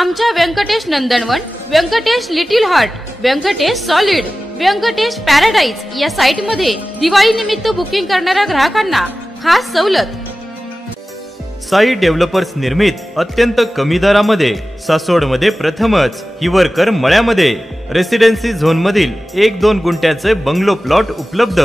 आमच्या Venkatesh Nandanvan, Venkatesh little heart, Venkatesh solid, Venkatesh paradise या site मध्ये दिवाळी निमित्त बुकिंग करणाऱ्या ग्राहकांना खास सवलत। साई डेव्हलपर्स निर्मित अत्यंत कमी दरामध्ये सासवडमध्ये प्रथमच हिवरकर मळ्यामध्ये रेसिडेन्सी झोन मधील 1-2 गुंठ्याचे बंगलो प्लॉट उपलब्ध।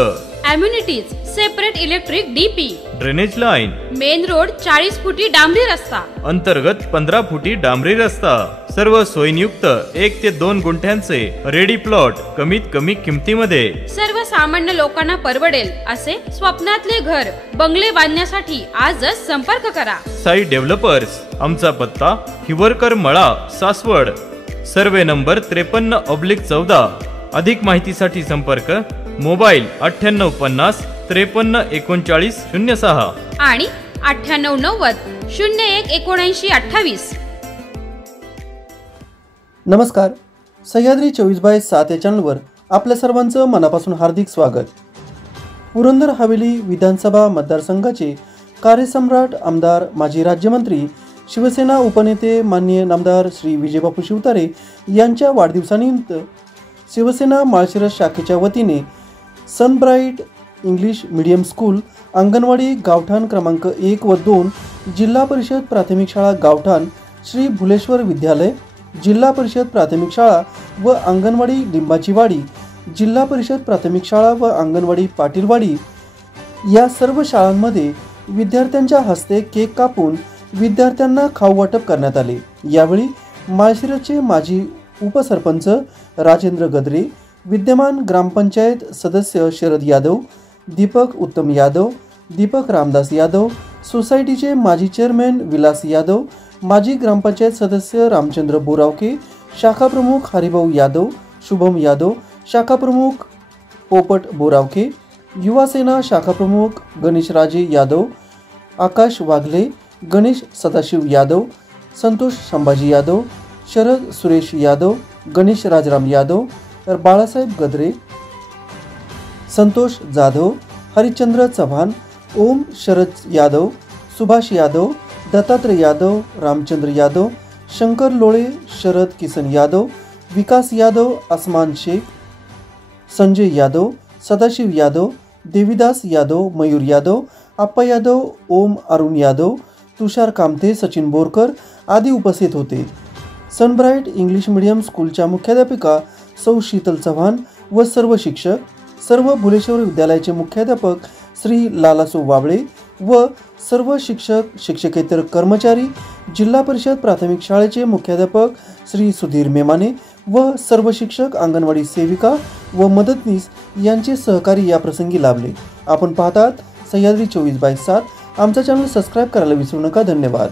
Amenities separate electric DP, drainage line, main road 40 फुटी डांबरी रस्ता, अंतर्गत 15 फुटी डांबरी रस्ता, सर्व सोयीयुक्त 1 ते 2 गुंठ्यांचे रेडी प्लॉट कमीत कमी किमतीमध्ये। सर्वसामान्य लोकांना परवडेल असे स्वप्नातले घर बंगले बांधण्यासाठी आजच संपर्क करा। साई डेव्हलपर्स, आमचा पत्ता हिवरकर मळा, सासवड, सर्वे नंबर 53/14। अधिक माहितीसाठी संपर्क मोबाईल 9850 53 39 06 आणि 9890 01 79 28। नमस्कार, सह्याद्री 24/7 या चॅनलवर आपल्या सर्वांचं मनापासून हार्दिक स्वागत। पुरंदर हवेली विधानसभा मतदारसंघाचे कार्यसम्राट आमदार, माजी राज्यमंत्री, शिवसेना उपनेते माननीय नामदार श्री विजयबापू शिवतारे यांच्या वाढदिवसानिमित्त शिवसेना माळशिरस शाखेच्या वतीने सनब्राईट इंग्लिश मीडियम स्कूल, अंगणवाडी गावठाण क्रमांक 1 व 2, जिल्हा परिषद प्राथमिक शाळा गावठाण, श्री भुलेश्वर विद्यालय, जिल्हा परिषद प्राथमिक शाळा व अंगणवाडी लिंबाचीवाडी, जिल्हा परिषद प्राथमिक शाळा व अंगणवाडी पाटीलवाडी या सर्व शाळांमध्ये विद्यार्थ्यांच्या हस्ते केक कापून विद्यार्थ्यांना खाऊ वाटप करण्यात आले। यावेळी माळशिरसचे माजी उपसरपंच राजेंद्र गद्रे, विद्यमान ग्रामपंचायत सदस्य शरद यादव, दीपक उत्तम यादव, दीपक रामदास यादव, सोसायटीचे माजी चेअरमॅन विलास यादव, माजी ग्रामपंचायत सदस्य रामचंद्र बोरावके, शाखा प्रमुख हरिभाऊ यादव, शुभम यादव, शाखा प्रमुख पोपट बोरावके, युवा सेना शाखा प्रमुख गणेशराजे यादव, आकाश वाघले, गणेश सदाशिव यादव, संतोष संभाजी यादव, शरद सुरेश यादव, गणेश राजराम यादव, बाळासाहेब गद्रे, संतोष जाधव, हरिश्चंद्र चव्हाण, ओम शरद यादव, सुभाष यादव, दत्तात्रय यादव, रामचंद्र यादव, शंकर लोळे, शरद किसन यादव, विकास यादव, आसमान शेख, संजय यादव, सदाशिव यादव, देवीदास यादव, मयूर यादव, आप्पा यादव, ओम अरुण यादव, तुषार कामते, सचिन बोरकर आदी उपस्थित होते। सनब्राईट इंग्लिश मीडियम स्कूलच्या मुख्याध्यापिका सौ शीतल चव्हाण व सर्व शिक्षक, सर्व भुलेश्वर विद्यालयाचे मुख्याध्यापक श्री लालासो वाबळे व सर्व शिक्षक शिक्षकेतर कर्मचारी, जिल्हा परिषद प्राथमिक शाळेचे मुख्याध्यापक श्री सुधीर मेमाने व सर्व शिक्षक, अंगणवाडी सेविका व मदतनीस यांचे सहकारी या प्रसंगी लाभले। आपण पाहतात सह्याद्री 24/7। आमचा चॅनल सबस्क्राईब करायला विसरू नका। धन्यवाद।